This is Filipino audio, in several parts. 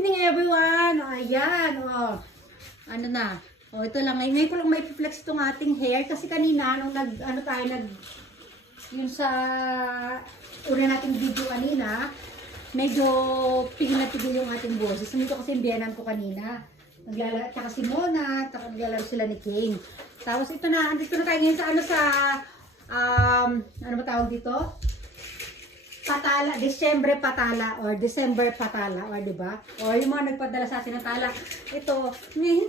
evening everyone! Ayan, ano na. Ito lang. Ngayon ko lang may flex itong ating hair. Kasi kanina, nung yun sa una nating video kanina, medyo pigil na pigil yung ating boses. Nandito kasi yung biyanan ko kanina. Tsaka si Mona, tsaka naglalaro sila ni King. Tapos ito na, andito na tayo ngayon ano ba tawag dito? Patala, December patala or December patala, or diba? O yung mga nagpadala sa atin ng tala. Ito, hindi,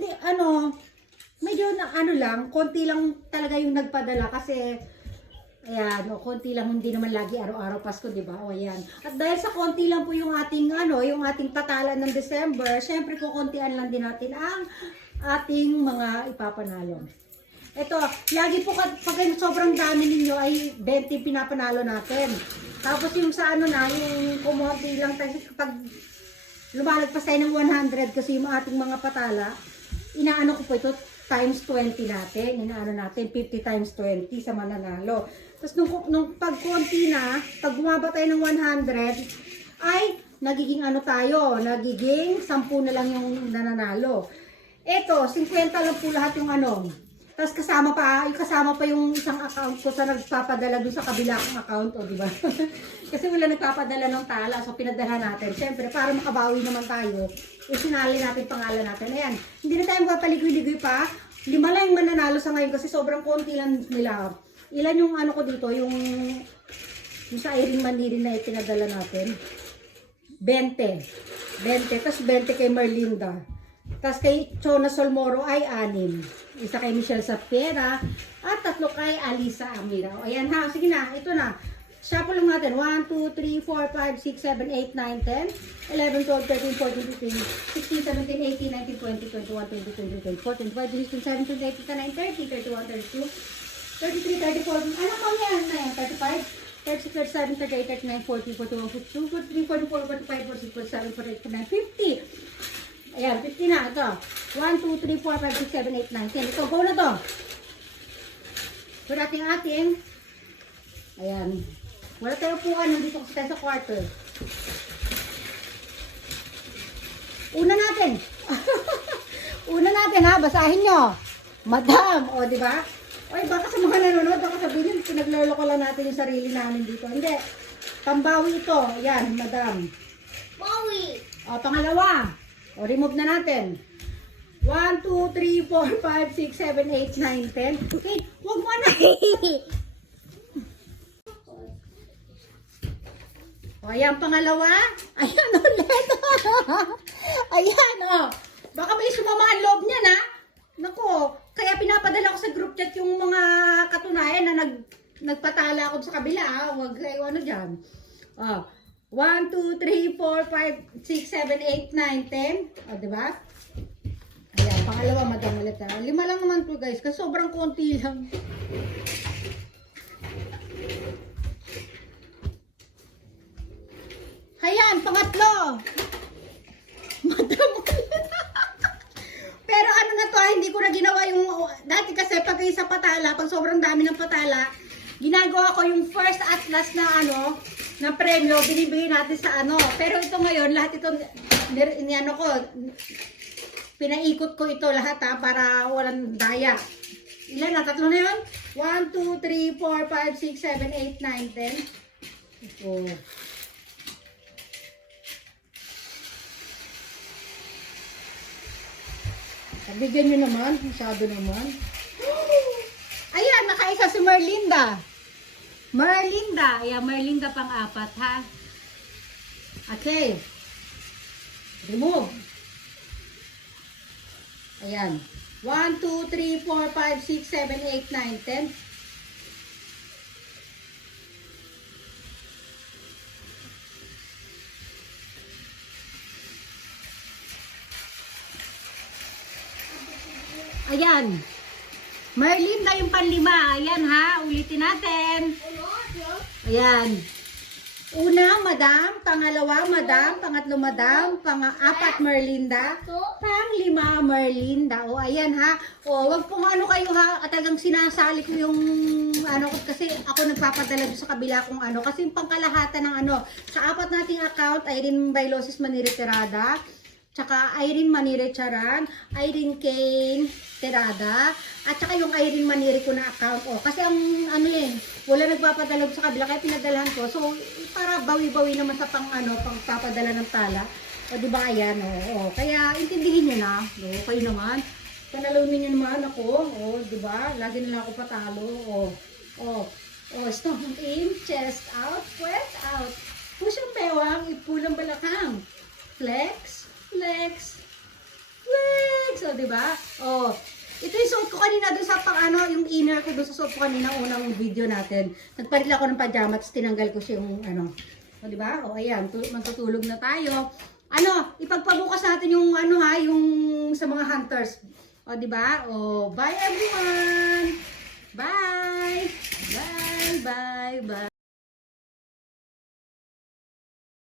medyo lang, konti lang talaga yung nagpadala kasi, ayan, konti lang, hindi naman lagi araw-araw Pasko, diba? O ayan. At dahil sa konti lang po yung ating, yung ating patala ng December, syempre kukuntian lang din natin ang ating mga ipapanalo. Ito, lagi po pag sobrang dami ninyo ay 20 pinapanalo natin. Tapos yung sa yung kumonti lang tayo kapag lumalagpas tayo ng 100 kasi yung ating mga patala, inaano ko po ito times 20 natin. Inaano natin 50 times 20 sa mananalo. Tapos nung pag konti na, pag bumaba tayo ng 100, ay nagiging nagiging 10 na lang yung nananalo. Ito, 50 lang po lahat yung Tapos kasama pa yung isang account ko sa nagpapadala dun sa kabila kong account, di ba? Kasi wala nagpapadala ng tala, so pinadala natin. Siyempre, para makabawi naman tayo, isinali natin pangalan natin. Ayan, hindi na tayo magpapaligoy-ligoy pa. 5 lang yung mananalo sa ngayon kasi sobrang konti lang nila. Ilan yung ko dito, yung sa Irene Manirin na ipinadala natin? 20. Tapos 20 kay Merlinda. Tapos kay Chona Solmoro ay 6. Isa kay Michelle Sapera at 3 kay Alisa Amira. O ayan ha, sige na, ito na. Shuffle lang natin. 1, 2, 3, 4, 5, 6, 7, 8, 9, 10, 11, 12, 13, 14, 15, 16, 17, 18, 19, 20, 21, 22, 23, 24, 25, 26, 27, 28, 29, 30, 31, 32, 33, 34, ano mo yan? 35, 36, 37, 38, 39, 40, 41, 42, 43, 44, 45, 46, 47, 48, 49, 50. Ayan, 50 na. Ito. 1, 2, 3, 4, 5, 6, 7, 8, 9, 10. Ito, go na to. So, ating. Ayan. Wala tayo upuan. Nandito kasi tayo sa quarter. Una natin. Una natin ha. Basahin nyo. Madam. O, di ba? Oy, baka sa mga nanonood, baka sabihin, pinagloloko lang natin yung sarili namin dito. Hindi. Pambawi ito. Ayan, madam. Bawi. O, pangalawa. O, remove na natin. 1, 2, 3, 4, 5, 6, 7, 8, 9, 10. Okay, huwag mo na. O, ayan, pangalawa. Ayan, ulit. Ayan, o. Baka may sumama ang loob niyan, ha? Naku, kaya pinapadala ko sa group chat yung mga katunayan na nagpatala ako sa kabila, ha? Huwag kayo dyan. O. 1, 2, 3, 4, 5, 6, 7, 8, 9, 10. O, diba? Ayan, pangalawa, madam ulit ha. 5 lang naman to guys, kasi sobrang konti lang. Ayan, pangatlo. Madam ulit. Pero na to, hindi ko na ginawa yung, dati kasi pag isa patala, pag sobrang dami ng patala, ginagawa ko yung first at last na na premyo, binibigay natin sa Pero ito ngayon, lahat ito, ko, pinaikot ko ito lahat para walang daya. Ilan na? 3 na yun? 1, 2, 3, 4, 5, 6, 7, 8, 9, 10. Oh. Bigyan nyo naman, masyado naman. Ayan, nakaisa si Merlinda. Ayan, Merlinda pang-4 ha. Okay. Remove. Ayan. 1, 2, 3, 4, 5, 6, 7, 8, 9, 10. Ayan. Merlinda yung pan-5. Ayan ha, ulitin natin. Ayan. Una, madam. Pangalawa, madam. Pangatlo, madam. Pang-4, Merlinda. Pang-5, Merlinda. O, ayan ha. O, wag pong kayo ha. Talagang sinasali ko yung kasi ako nagpapadala sa kabila kung Kasi yung pangkalahatan ng Sa 4 nating account, Irene Bailosis Maniriterada. tsaka Irene Manire Charan, Irene Kane Terada, at saka yung Irene Manire ko na account. Oh, kasi ang ano yun, wala nagpapadala sa kabila, kaya pinadalahan ko. So, para bawi-bawi naman sa pangpapadala ng tala. O, di ba, ayan, o. Kaya, intindihin nyo na. O, kayo naman. Panalunin nyo naman ako. O, di ba? Lagi na lang ako patalo. O, stomach in, chest out, sweat out. Push ang bewang, ipulang balakang. Flex, flex, flex. O, di ba? O, ito yung suot ko kanina doon sa yung inner ko doon sa suot ko kanina unang video natin. Nagpalit ako ng pajama, tapos tinanggal ko siya yung O, di ba? O, ayan, matutulog na tayo. Ipagpabukas natin yung yung sa mga hunters. O, di ba? O, bye everyone! Bye! Bye, bye, bye.